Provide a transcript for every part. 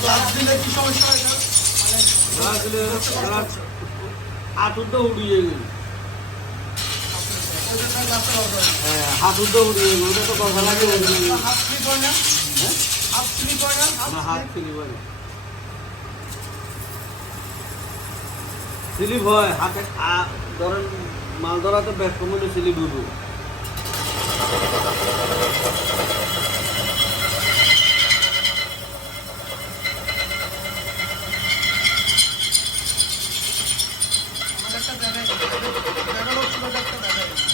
Glass দিলে কি সমস্যা হয় এটা? আসলে ওরা উড়িয়ে গেল ওইটা তার গ্লাসটা ব্যবহার হয় না। হাত স্লিপ হয় না হাত স্লিপ হয় না স্লিপ হয় হাতে ধরেন মাল ধরাতে ব্যাগ কমে হইব আমার একটা জায়গায় জায়গা লোক ছিল একটা জায়গায়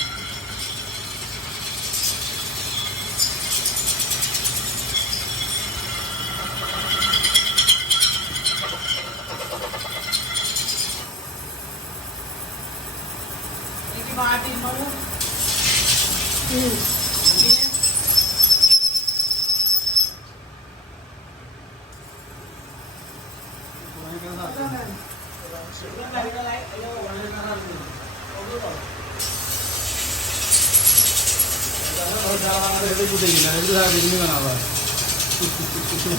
এগুলো আগে আরেকটা জিনিস আপনার ছোট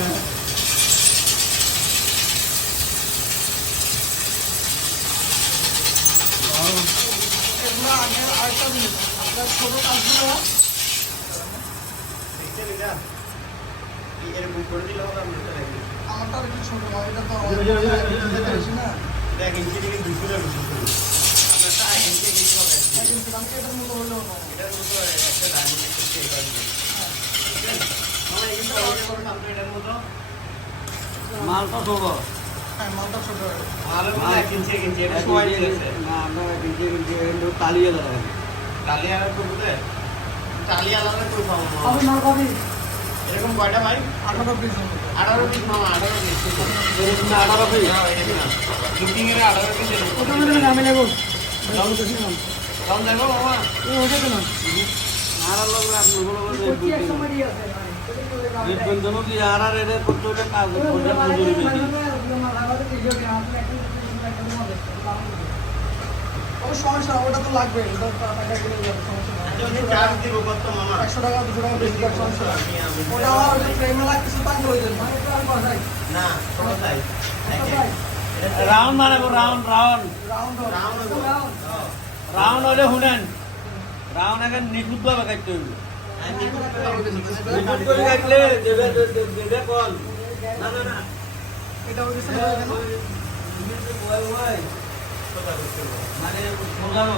কাজগুলো এরকম করে দিলে হবে আমি এটা আমারটা আর ছোট এটা তো। বেশি না দেখ ইঞ্চি থেকে দুশো টাকা বেশি এটার মতো হলেও এটার মতো একটা হ্যাঁ মালটা ছোট হয় পাবো। মামা। এরকম কয়টা ভাই? আঠারো পিস আঠারো পিস মামা আঠারো পিস। আঠারো পিস? লুকিং এর আঠারো পিস আমি নেব। আর লোক আপনি বলো দেখবেন আর আর এটা করতে হলে কাজ করতে মজুরি বেশি ও সমস্যা ওটা তো লাগবে ওটা তো টাকা গেলে যাবে, সমস্যা নাই। যদি চার্জ দিব কত মামা একশো টাকা দুশো টাকা বেশি সমস্যা ওটা আমার ফ্রেমে লাগতেছে তাই হয়ে না রাউন্ড মানে round round round round round হলে শুনেন রাউন্ড এখন নিখুঁত ভাবে কাটতে হইব। নিখুঁত করে কাটলে দেবে দেবে কল। না না না। এটা ওই দিকে মানে বোঝানো